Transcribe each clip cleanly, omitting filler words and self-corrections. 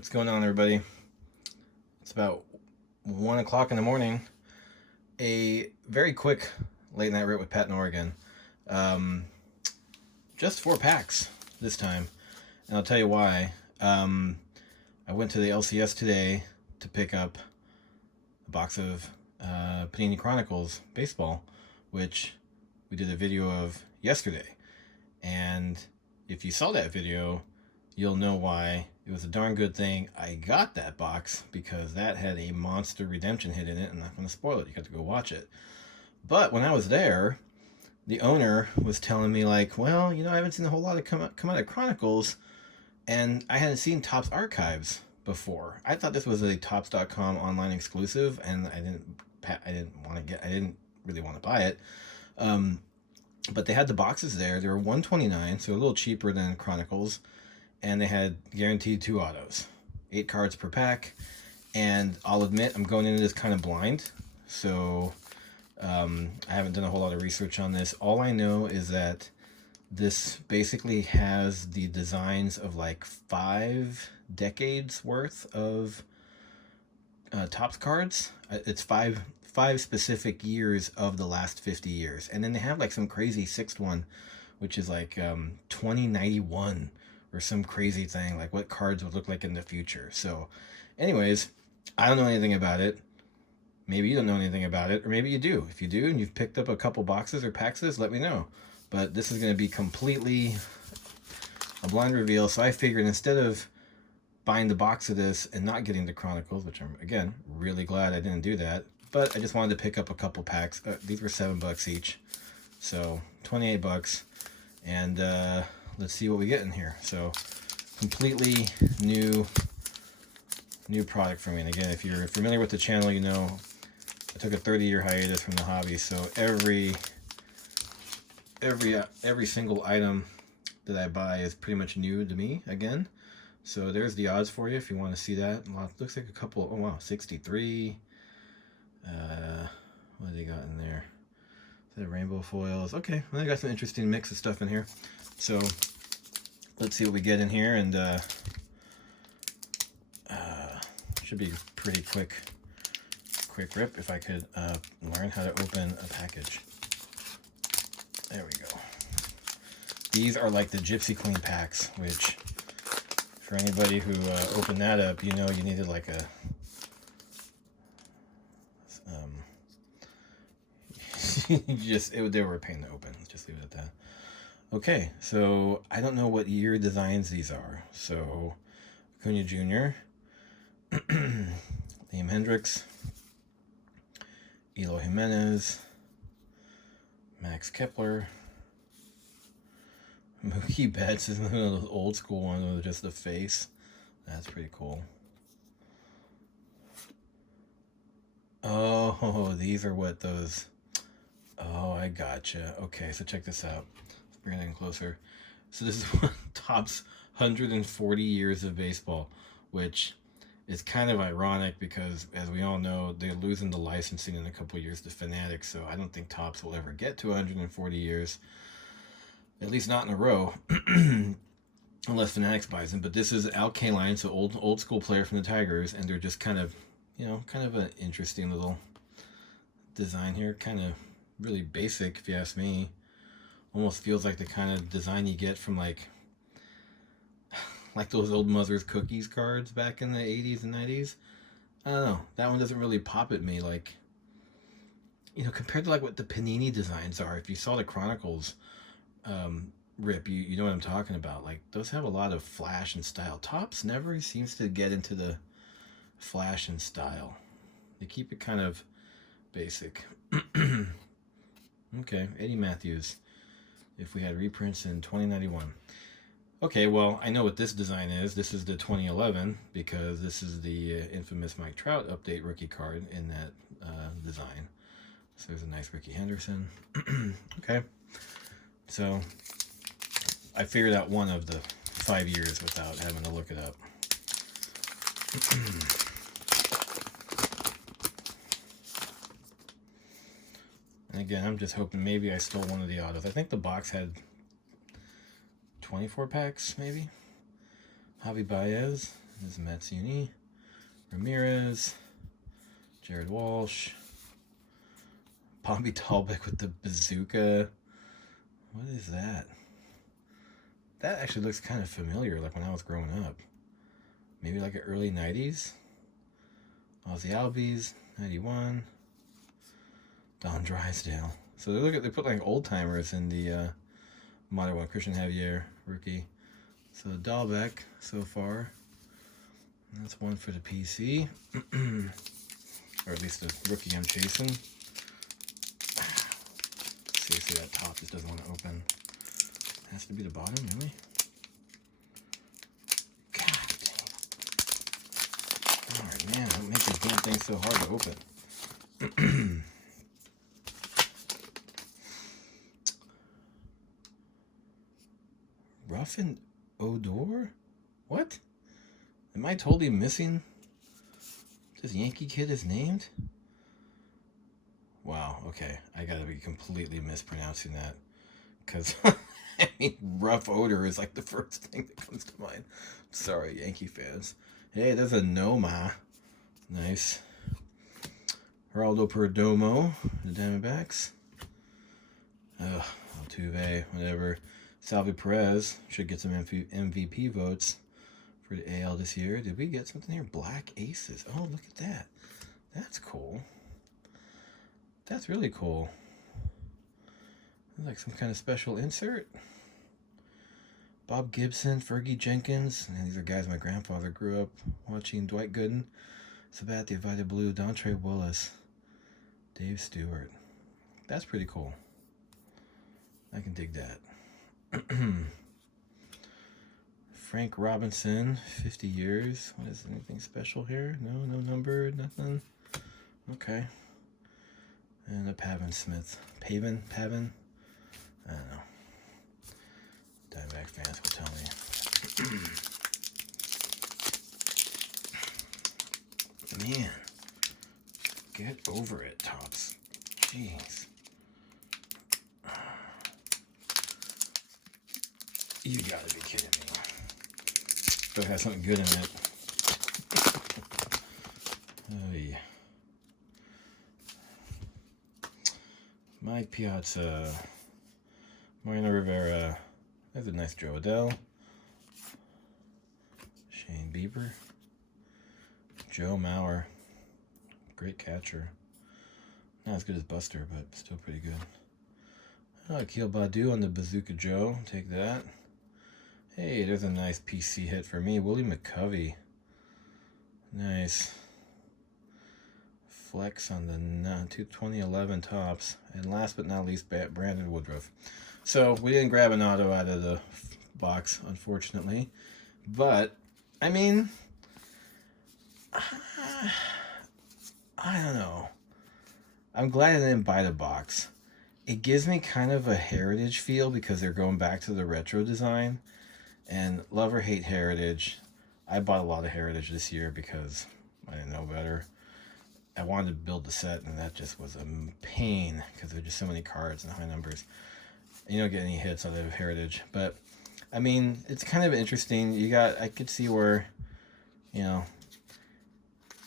What's going on, everybody? It's about 1 o'clock in the morning. A very quick late night rip with Pat in Oregon. Um, just 4 packs this time, and I'll tell you why. I went to the LCS today to pick up a box of Panini Chronicles baseball, which we did a video of yesterday. And if you saw that video, you'll know why it was a darn good thing I got that box, because that had a monster redemption hit in it. I'm not going to spoil it. You got to go watch it. But when I was there, the owner was telling me, like, well, I haven't seen a whole lot of come out of Chronicles, and I hadn't seen Topps Archives before. I thought this was a Topps.com online exclusive, and I didn't really want to buy it. But they had the boxes there. They were $129, so a little cheaper than Chronicles, and they had guaranteed 2 autos, 8 cards per pack. And I'll admit, I'm going into this kind of blind, so I haven't done a whole lot of research on this. All I know is that this basically has the designs of like 5 decades worth of Topps cards. It's five specific years of the last 50 years, and then they have like some crazy sixth one, which is like 2091 or some crazy thing, like what cards would look like in the future. So anyways, I don't know anything about it. Maybe you don't know anything about it, or maybe you do. If you do and you've picked up a couple boxes or packs, let me know. But this is going to be completely a blind reveal, so I figured instead of buying the box of this and not getting the Chronicles, which I'm, again, really glad I didn't do that, but I just wanted to pick up a couple packs. These were $7 each, so $28, and let's see what we get in here. So completely new product for me. And again, if you're familiar with the channel, you know I took a 30-year hiatus from the hobby, so every single item that I buy is pretty much new to me again. So there's the odds for you if you want to see that. Well, looks like a couple. Oh wow, 63. What do they got in there? Is that rainbow foils? Okay, well, they got some interesting mix of stuff in here. So let's see what we get in here, and should be pretty quick rip if I could learn how to open a package. There we go. These are like the Gypsy Queen packs, which for anybody who opened that up, you needed like a they were a pain to open. Let's just leave it at that. Okay, so I don't know what year designs these are. So Acuna Jr., Liam Hendricks, Eloy Jimenez, Max Kepler, Mookie Betts is one of those old school ones with just the face. That's pretty cool. Oh, these are what those... Oh, I gotcha. Okay, so check this out. Let's bring it in closer. So this is Topps 140 years of baseball, which is kind of ironic because, as we all know, they're losing the licensing in a couple of years to Fanatics, so I don't think Topps will ever get to 140 years, at least not in a row, unless Fanatics buys them. But this is Al Kaline, so old school player from the Tigers, and they're just kind of an interesting little design here, kind of really basic, if you ask me. Almost feels like the kind of design you get from like those old Mother's Cookies cards back in the 80s and 90s. I don't know. That one doesn't really pop at me, like, compared to like what the Panini designs are. If you saw the Chronicles rip, you know what I'm talking about. Like, those have a lot of flash and style. Topps never seems to get into the flash and style. They keep it kind of basic. Okay, Eddie Matthews. If we had reprints in 2091. Okay, well, I know what this design is. This is the 2011, because this is the infamous Mike Trout update rookie card in that design. So there's a nice Ricky Henderson. Okay, so I figured out one of the 5 years without having to look it up. And again, I'm just hoping maybe I stole one of the autos. I think the box had 24 packs, maybe. Javi Baez. This is Matsuni, Ramirez, Jared Walsh, Bobby Dalbec with the bazooka. What is that? That actually looks kind of familiar, like when I was growing up. Maybe like an early 90s. Ozzy Albies, 91. Don Drysdale. So they put like old timers in the modern one. Christian Javier, rookie. So Dalbec so far. That's one for the PC. Or at least the rookie I'm chasing. Seriously, that top just doesn't want to open. Has to be the bottom, really? God dang. Alright, man, don't make these damn things so hard to open. Ruffin Odor? What? Am I totally missing? This Yankee kid is named? Wow, okay. I gotta be completely mispronouncing that. Because, I mean, rough odor is like the first thing that comes to mind. Sorry, Yankee fans. Hey, there's a Noma. Nice. Geraldo Perdomo, the Diamondbacks. Altuve, whatever. Salvi Perez should get some MVP votes for the AL this year. Did we get something here? Black Aces. Oh, look at that. That's cool. That's really cool. Like some kind of special insert. Bob Gibson, Fergie Jenkins. And these are guys my grandfather grew up watching. Dwight Gooden, Sabathia, Vita Blue, Dontre Willis, Dave Stewart. That's pretty cool. I can dig that. Frank Robinson, 50 years. What is anything special here? No number, nothing. Okay. And a Pavin Smith. Pavin? I don't know. Diamondback fans will tell me. Man. Get over it, Topps. Jeez. You gotta be kidding me. Better have something good in it. Oh, yeah. Mike Piazza. Mariano Rivera. There's a nice Joe Adele. Shane Bieber. Joe Mauer. Great catcher. Not as good as Buster, but still pretty good. Akil Badu on the Bazooka Joe. Take that. Hey, there's a nice PC hit for me. Willie McCovey. Nice. Flex on the 2011 Topps. And last but not least, Brandon Woodruff. So, we didn't grab an auto out of the box, unfortunately. But, I mean, I don't know. I'm glad I didn't buy the box. It gives me kind of a heritage feel because they're going back to the retro design. And love or hate heritage. I bought a lot of heritage this year because I didn't know better. I wanted to build the set, and that just was a pain because there are just so many cards and high numbers. You don't get any hits out of heritage. But, I mean, it's kind of interesting. I could see where, you know,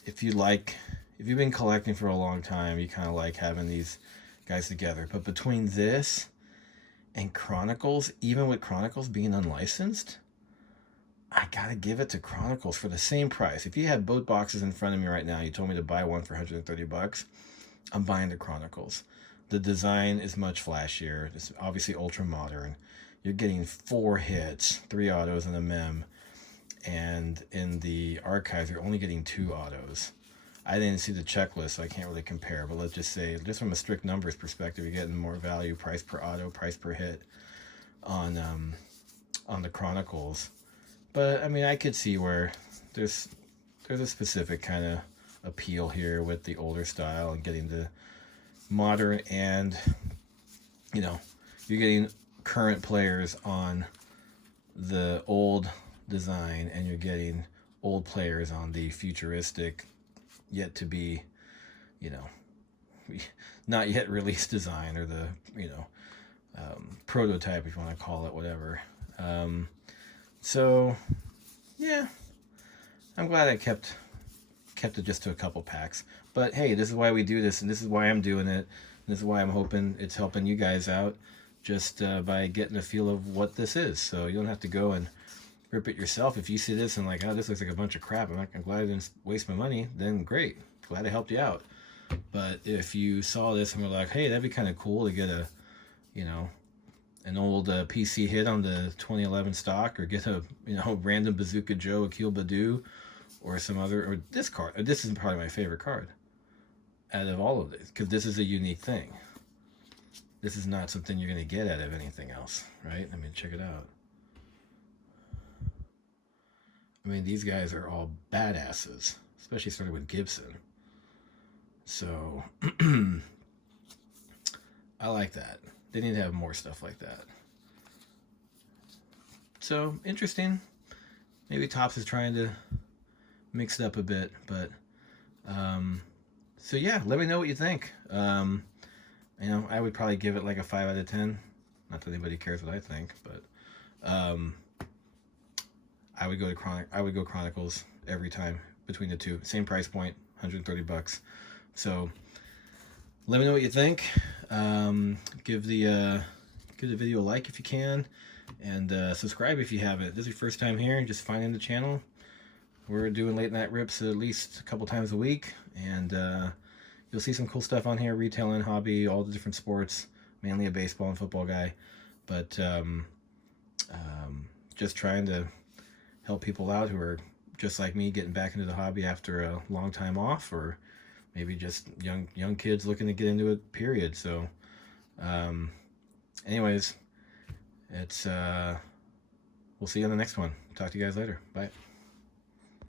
if you've been collecting for a long time, you kind of like having these guys together. But between this and Chronicles, even with Chronicles being unlicensed, I gotta give it to Chronicles for the same price. If you had both boxes in front of me right now, you told me to buy one for $130, I'm buying the Chronicles. The design is much flashier. It's obviously ultra modern. You're getting 4 hits, 3 autos, and a mem. And in the archives, you're only getting 2 autos. I didn't see the checklist, so I can't really compare. But let's just say, just from a strict numbers perspective, you're getting more value, price per auto, price per hit on the Chronicles. But I mean, I could see where there's a specific kind of appeal here with the older style and getting the modern, and you know, you're getting current players on the old design, and you're getting old players on the futuristic, yet to be, you know, not yet released design, or the, you know, prototype, if you want to call it, whatever. So yeah, I'm glad I kept it just to a couple packs. But hey, this is why we do this, and this is why I'm doing it. This is why I'm hoping it's helping you guys out, just by getting a feel of what this is. So you don't have to go and rip it yourself. If you see this and like, oh, this looks like a bunch of crap, I'm glad I didn't waste my money, then great. Glad I helped you out. But if you saw this and were like, hey, that'd be kind of cool to get a, you know, an old PC hit on the 2011 stock, or get a, you know, random Bazooka Joe Akil Badu, or some other, or this card. This is probably my favorite card out of all of this, because this is a unique thing. This is not something you're going to get out of anything else, right? I mean, check it out. I mean, these guys are all badasses, especially starting with Gibson. So, I like that. They need to have more stuff like that. So, interesting. Maybe Topps is trying to mix it up a bit, but so yeah, let me know what you think. You know, I would probably give it like a 5 out of 10. Not that anybody cares what I think, but I would go Chronicles every time between the two. Same price point, $130. So let me know what you think. Give the video a like if you can, and subscribe if you haven't. If this is your first time here and just finding the channel, we're doing late night rips at least a couple times a week, and you'll see some cool stuff on here, retail and hobby, all the different sports, mainly a baseball and football guy, but just trying to help people out who are just like me, getting back into the hobby after a long time off, or maybe just young kids looking to get into it, period. So anyways, it's we'll see you on the next one. Talk to you guys later. Bye.